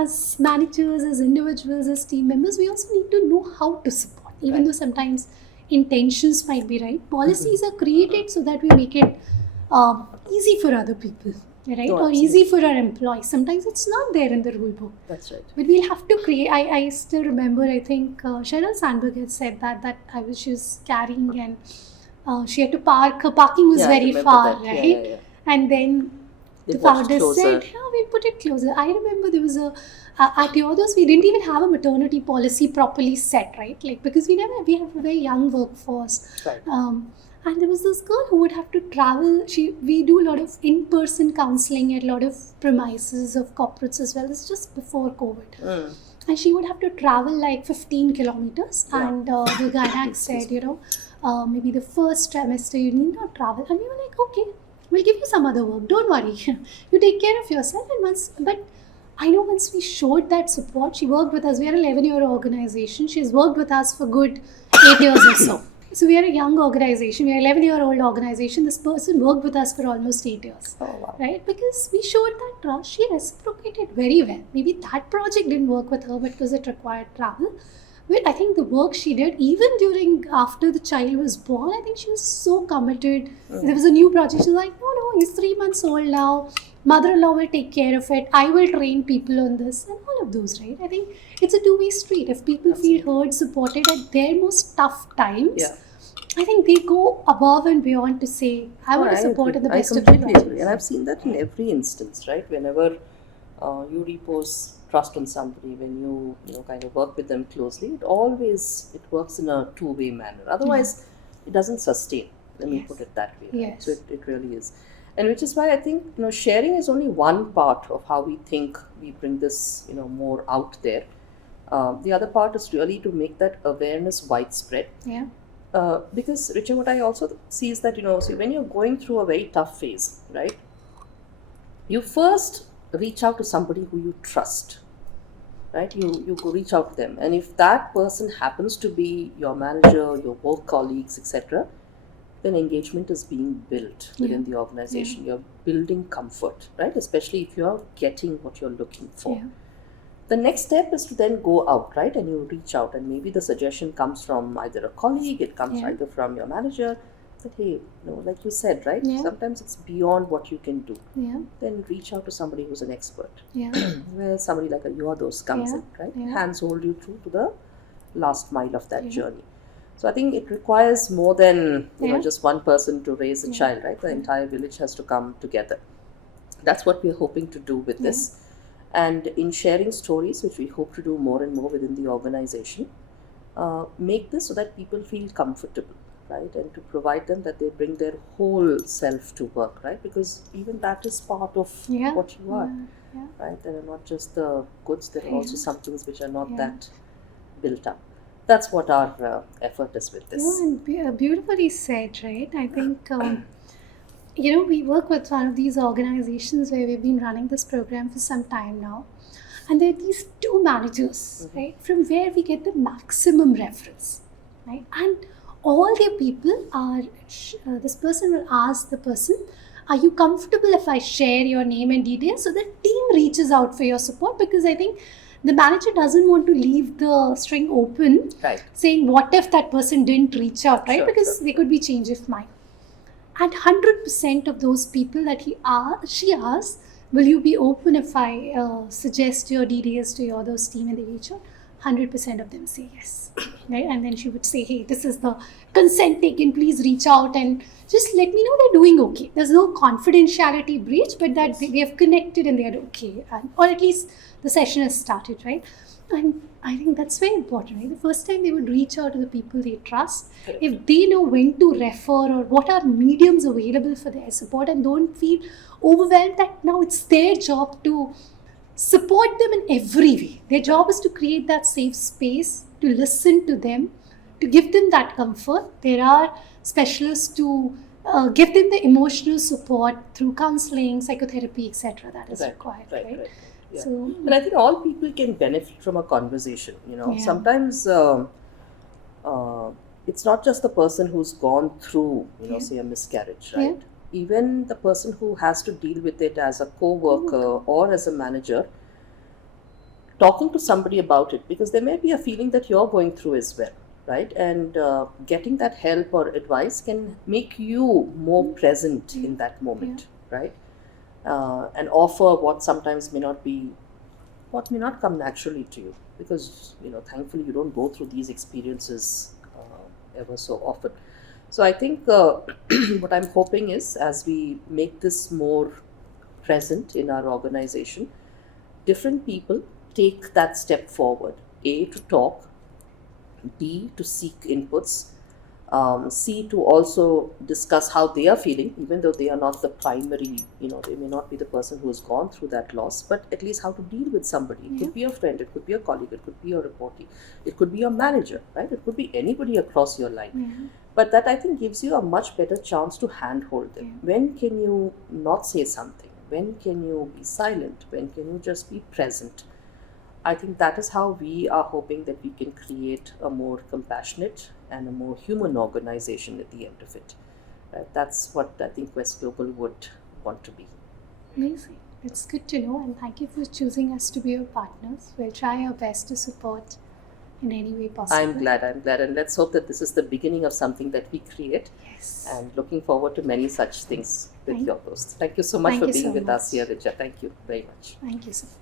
as managers, as individuals, as team members, we also need to know how to support, even though sometimes intentions might be right. Policies are created so that we make it easy for other people, right? Or easy for our employees. Sometimes it's not there in the rule book. That's right. But we'll have to create. I still remember, I think Sheryl Sandberg had said that she was carrying and she had to park. Her parking was very far, right? Yeah. And then the founders said, we'll put it closer. I remember there was at Yodos, we didn't even have a maternity policy properly set, right? Like, because we have a very young workforce. Right. And there was this girl who would have to travel. We do a lot of in-person counseling at a lot of premises of corporates as well. It's just before COVID. And she would have to travel like 15 kilometers. Yeah. And the gynaec said, maybe the first trimester you need not travel. And we were like, okay, we'll give you some other work. Don't worry. You take care of yourself. But I know once we showed that support, she worked with us. We are an 11-year organization. She's worked with us for good 8 years or so. So we are a young organization. We are an 11-year-old organization. This person worked with us for almost 8 years. Oh, wow. Right? Because we showed that trust. She reciprocated very well. Maybe that project didn't work with her because it required travel. But I think the work she did, even after the child was born, I think she was so committed. There was a new project. She was like, no, he's 3 months old now. Mother-in-law will take care of it. I will train people on this and all of those, right? I think it's a two-way street. If people feel heard, supported at their most tough times, I think they go above and beyond to say, I want to support in the best of the completely agree. And I've seen that in every instance, right? Whenever you repose trust on somebody, when you kind of work with them closely, it works in a two-way manner. Otherwise, it doesn't sustain. Let me put it that way. Right? Yes. So it really is. And which is why I think sharing is only one part of how we think we bring this more out there. The other part is really to make that awareness widespread. Yeah. Because Richa, what I also see is that so when you're going through a very tough phase, right? You first reach out to somebody who you trust, right? You go reach out to them, and if that person happens to be your manager, your work colleagues, etc., then engagement is being built within the organization. You're building comfort, right? Especially if you're getting what you're looking for. Yeah. The next step is to then go out, right? And you reach out, and maybe the suggestion comes from either a colleague, it comes either from your manager, that hey, like you said, right? Sometimes it's beyond what you can do. Yeah. Then reach out to somebody who's an expert. Yeah. Where somebody like a Yodos comes in, right? Hands hold you through to the last mile of that journey. So I think it requires more than just one person to raise a child, right? The entire village has to come together. That's what we're hoping to do with this. And in sharing stories, which we hope to do more and more within the organization, make this so that people feel comfortable, right? And to provide them that they bring their whole self to work, right? Because even that is part of what you are, right? There are not just the goods, there are also some things which are not that built up. That's what our effort is with this. And beautifully said, right? I think, we work with one of these organizations where we've been running this program for some time now. And there are these two managers, right? From where we get the maximum reference, right? And all their people are, this person will ask the person, are you comfortable if I share your name and details? So the team reaches out for your support, because I think the manager doesn't want to leave the string open, saying, what if that person didn't reach out, right? Because they could be change of mind. And 100% of those people that she asks, will you be open if I suggest your details to your those team, and they reach out? 100% of them say yes, right? And then she would say, hey, this is the consent taken, please reach out and just let me know they're doing okay. There's no confidentiality breach, but that we have connected and they're okay. Or at least the session has started, right? And I think that's very important, right? The first time they would reach out to the people they trust, if they know when to refer or what are mediums available for their support, and don't feel overwhelmed that now it's their job to support them in every way. Their job is to create that safe space, to listen to them, to give them that comfort. There are specialists to give them the emotional support through counseling, psychotherapy, etc. that is required, right? Yeah. So, and I think all people can benefit from a conversation. Sometimes it's not just the person who's gone through, say a miscarriage, right? Yeah. Even the person who has to deal with it as a co-worker or as a manager, talking to somebody about it, because there may be a feeling that you're going through as well, right? And getting that help or advice can make you more present in that moment, right? And offer what sometimes may not come naturally to you, because thankfully you don't go through these experiences ever so often. So I think what I'm hoping is, as we make this more present in our organization, different people take that step forward. A, to talk. B, to seek inputs. C, to also discuss how they are feeling, even though they are not the primary, they may not be the person who has gone through that loss, but at least how to deal with somebody. It could be a friend, it could be a colleague, it could be a reportee, it could be your manager, right? It could be anybody across your line. But that, I think, gives you a much better chance to handhold them. When can you not say something? When can you be silent? When can you just be present? I think that is how we are hoping that we can create a more compassionate and a more human organization at the end of it. Right? That's what I think West Global would want to be. Amazing. It's good to know, and thank you for choosing us to be your partners. We'll try our best to support in any way possible. I'm glad, and let's hope that this is the beginning of something that we create. Yes. And looking forward to many such things with your post. Thank you so much for being with us here, Richa. Thank you very much. Thank you, Sonia.